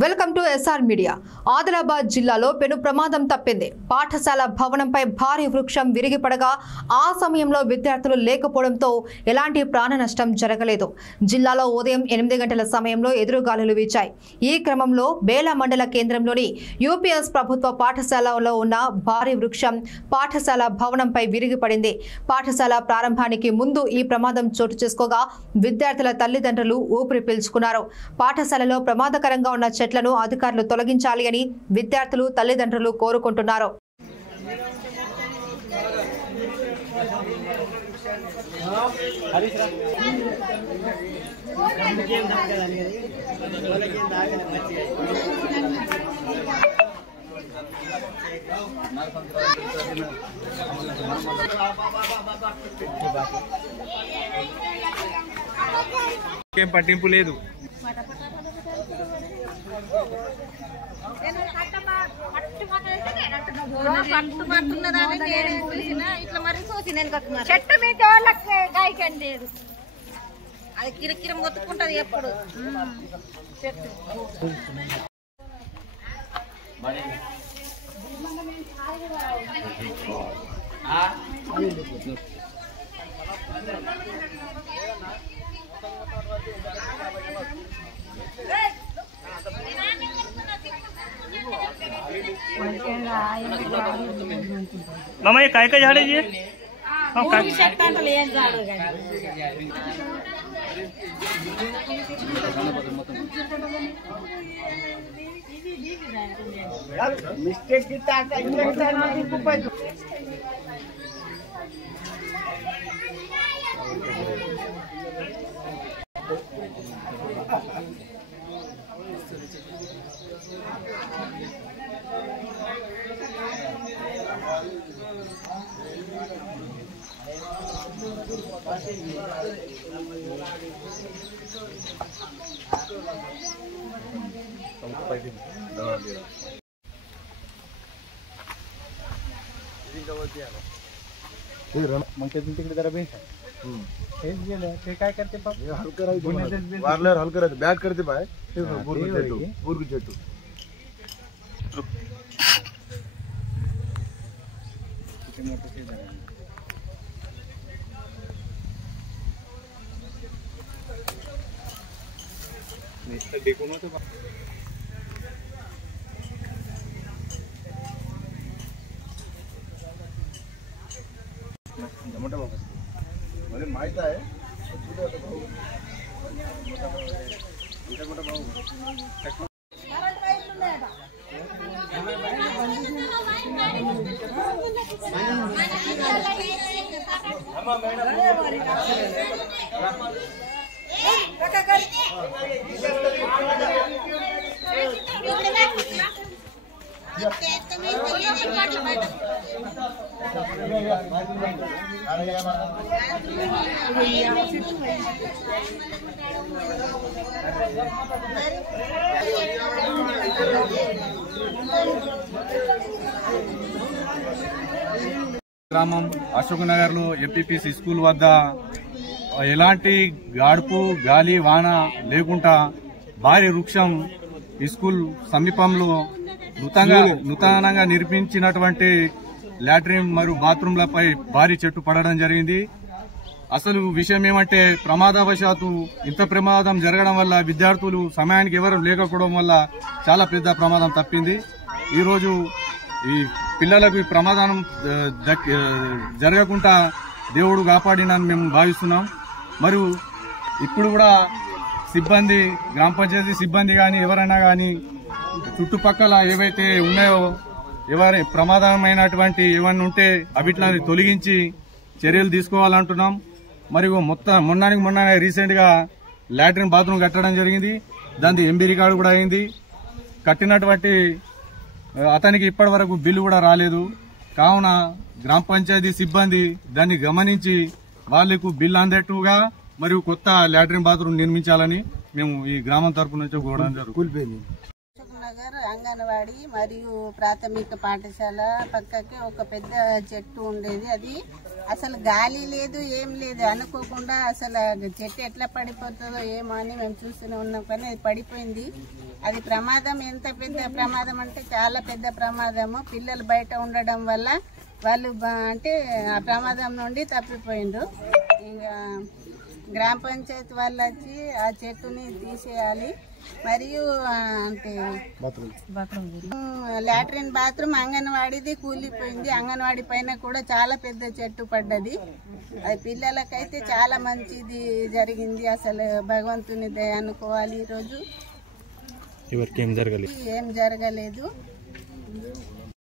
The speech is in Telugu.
Welcome to SR media. Adilabad జిల్లాలో పెను ప్రమాదం తప్పింది. పాఠశాల భవనంపై భారీ వృక్షం విరిగిపడగా ఆ సమయంలో విద్యార్థులు లేకపోవడంతో ఎలాంటి ప్రాణ నష్టం జరగలేదు. జిల్లాలో ఉదయం 8 గంటల సమయంలో ఎదురుగాలులు వీచాయి. ఈ క్రమంలో బేల మండల కేంద్రంలోని యూపీఎస్ ప్రభుత్వ పాఠశాలలో ఉన్న భారీ వృక్షం పాఠశాల భవనంపై విరిగిపడింది. పాఠశాల ప్రారంభానికి ముందు ఈ ప్రమాదం చోటు చేసుకోగా విద్యార్థుల తల్లిదండ్రులు ఊపిరి పీల్చుకున్నారు. పాఠశాలలో ప్రమాదకరంగా ఉన్న చెట్లను అధికారులు తొలగించాలి అని విద్యార్థులు తల్లిదండ్రులు కోరుకుంటున్నారు. ఏం పట్టింపు లేదు. చెట్టు మీద వాళ్ళకి గాయకండి లేదు, అది కిరకిరం కొట్టుకుంటది ఎప్పుడు చెట్టు. मामा ये काय का झाड़ है ये? मिस्टेक काय करते वारल्यावर हलकं राहते बॅट करते पाय बुरगू చెట్టు मला माहित आहे గ్రామం అశోక్ నగర్ లో ఎంపీపీసీ స్కూల్ వద్ద ఎలాంటి గాడుపు గాలి వాన లేకుండా భారీ వృక్షం ఈ స్కూల్ సమీపంలో నూతనంగా నిర్మించినటువంటి లాట్రిన్ మరియు బాత్రూంలపై భారీ చెట్టు పడడం జరిగింది. అసలు విషయం ఏమంటే ప్రమాదవశాత్తు ఇంత ప్రమాదం జరగడం వల్ల విద్యార్థులు సమయానికి ఎవరు లేకపోవడం వల్ల చాలా పెద్ద ప్రమాదం తప్పింది. ఈరోజు ఈ పిల్లలకు ఈ ప్రమాదం జరగకుండా దేవుడు కాపాడినని మేము భావిస్తున్నాం. మరియు ఇప్పుడు కూడా సిబ్బంది గ్రామ పంచాయతీ సిబ్బంది కానీ ఎవరైనా కానీ చుట్టుపక్కల ఏవైతే ఉన్నాయో ఎవరి ప్రమాదమైనటువంటి ఏమన్నా ఉంటే అవిట్లని తొలగించి చర్యలు తీసుకోవాలంటున్నాం. మరియు మొన్ననే రీసెంట్ గా లాట్రిన్ బాత్రూమ్ కట్టడం జరిగింది. దాని ఎంబీ రికార్డు కూడా అయింది. కట్టినటువంటి అతనికి ఇప్పటి వరకు బిల్లు కూడా రాలేదు. కావున గ్రామ పంచాయతీ సిబ్బంది దాన్ని గమనించి వాళ్లకు బిల్లు అందేట్టుగా మరియు కొత్త లాట్రిన్ బాత్రూమ్ నిర్మించాలని మేము ఈ గ్రామం తరపు నుంచి కోరడం జరుగుతుంది. నగర్ అంగన్వాడీ మరియు ప్రాథమిక పాఠశాల పక్కకి ఒక పెద్ద చెట్టు ఉండేది. అది అసలు గాలి లేదు, ఏం లేదు. అనుకోకుండా అసలు చెట్టు ఎట్లా పడిపోతుందో ఏమో అని మేము చూస్తూనే ఉన్నాం, కానీ అది పడిపోయింది. అది ప్రమాదం, ఎంత పెద్ద ప్రమాదం అంటే చాలా పెద్ద ప్రమాదము. పిల్లలు బయట ఉండడం వల్ల వాళ్ళు అంటే ఆ ప్రమాదం నుండి తప్పిపోయిండ్రు. ఇంకా గ్రామ పంచాయతీ వాళ్ళు వచ్చి ఆ చెట్టుని తీసేయాలి. మరియు అంటే లాట్రిన్ బాత్రూమ్ అంగన్వాడీది కూలిపోయింది. అంగన్వాడీ పైన కూడా చాలా పెద్ద చెట్టు పడ్డది. అది పిల్లలకైతే చాలా మంచిది జరిగింది. అసలు భగవంతుని దయ అనుకోవాలి. ఈరోజు ఏం జరగలేదు.